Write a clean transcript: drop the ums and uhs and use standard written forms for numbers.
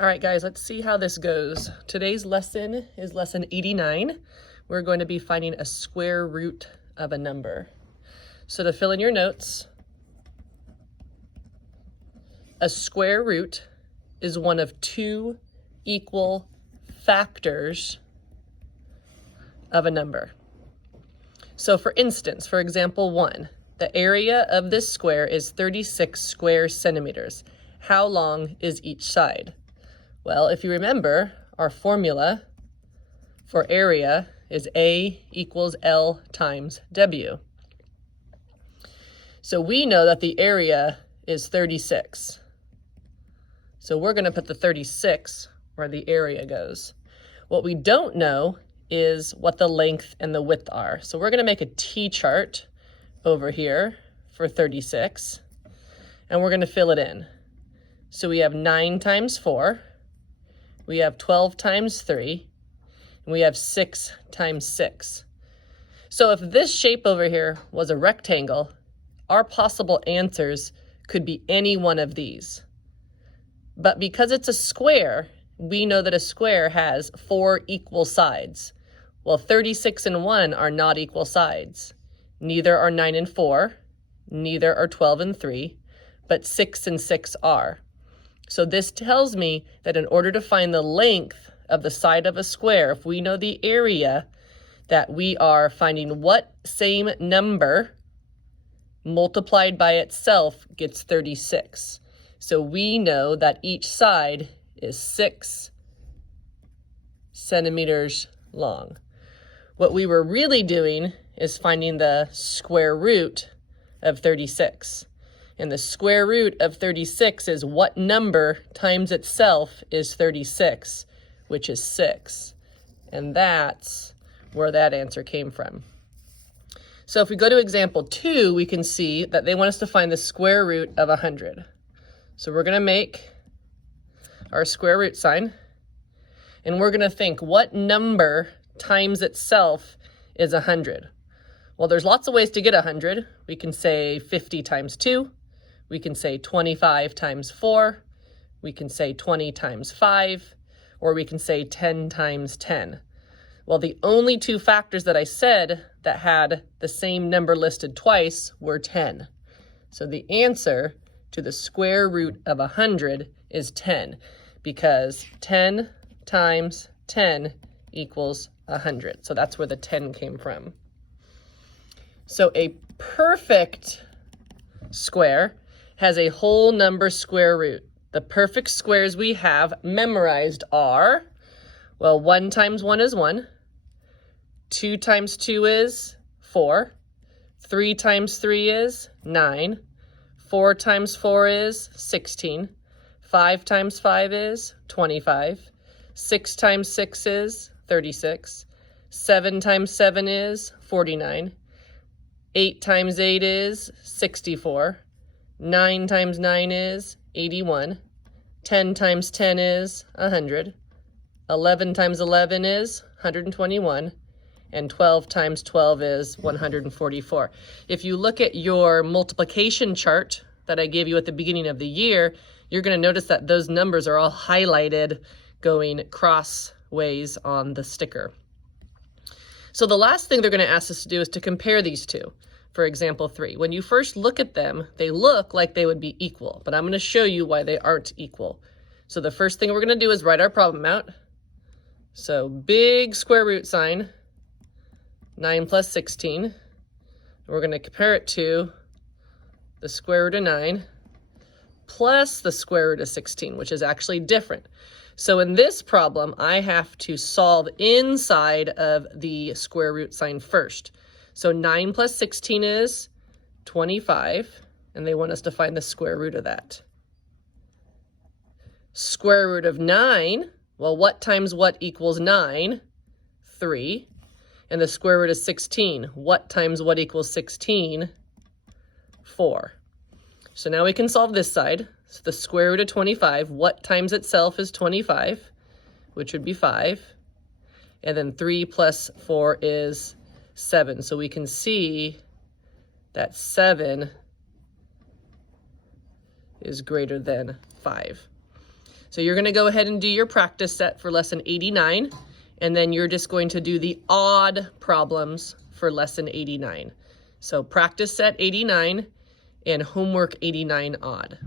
All right, guys, let's see how this goes. Today's lesson is lesson 89. We're going to be finding a square root of a number. So to fill in your notes, a square root is one of two equal factors of a number. So for instance, for example 1, the area of this square is 36 square centimeters. How long is each side? Well, if you remember, our formula for area is A equals L times W. So we know that the area is 36. So we're going to put the 36 where the area goes. What we don't know is what the length and the width are. So we're going to make a T-chart over here for 36, and we're going to fill it in. So we have 9 times 4. We have 12 times 3, and we have 6 times 6. So if this shape over here was a rectangle, our possible answers could be any one of these. But because it's a square, we know that a square has 4 equal sides. Well, 36 and 1 are not equal sides. Neither are 9 and 4, neither are 12 and 3, but 6 and 6 are. So this tells me that in order to find the length of the side of a square, if we know the area, that we are finding what same number multiplied by itself gets 36. So we know that each side is 6 centimeters long. What we were really doing is finding the square root of 36. And the square root of 36 is what number times itself is 36, which is 6. And that's where that answer came from. So if we go to example 2, we can see that they want us to find the square root of 100. So we're going to make our square root sign, and we're going to think what number times itself is 100. Well, there's lots of ways to get 100. We can say 50 times 2. We can say 25 times 4, we can say 20 times 5, or we can say 10 times 10. Well, the only two factors that I said that had the same number listed twice were 10. So the answer to the square root of 100 is 10, because 10 times 10 equals 100. So that's where the 10 came from. So a perfect square has a whole number square root. The perfect squares we have memorized are, well, 1 times 1 is 1, 2 times 2 is 4, 3 times 3 is 9, 4 times 4 is 16, 5 times 5 is 25, 6 times 6 is 36, 7 times 7 is 49, 8 times 8 is 64, 9 times 9 is 81, 10 times 10 is 100, 11 times 11 is 121, and 12 times 12 is 144. If you look at your multiplication chart that I gave you at the beginning of the year, you're going to notice that those numbers are all highlighted going crossways on the sticker. So the last thing they're going to ask us to do is to compare these two. For example 3, when you first look at them, they look like they would be equal, but I'm going to show you why they aren't equal. So the first thing we're going to do is write our problem out. So big square root sign, 9 plus 16. We're going to compare it to the square root of 9 plus the square root of 16, which is actually different. So in this problem, I have to solve inside of the square root sign first. So 9 plus 16 is 25, and they want us to find the square root of that. Square root of 9, well, what times what equals 9? 3. And the square root of 16, what times what equals 16? 4. So now we can solve this side. So the square root of 25, what times itself is 25, which would be 5. And then 3 plus 4 is 7. So we can see that 7 is greater than 5. So you're going to go ahead and do your practice set for lesson 89, and then you're just going to do the odd problems for lesson 89. So practice set 89 and homework 89 odd.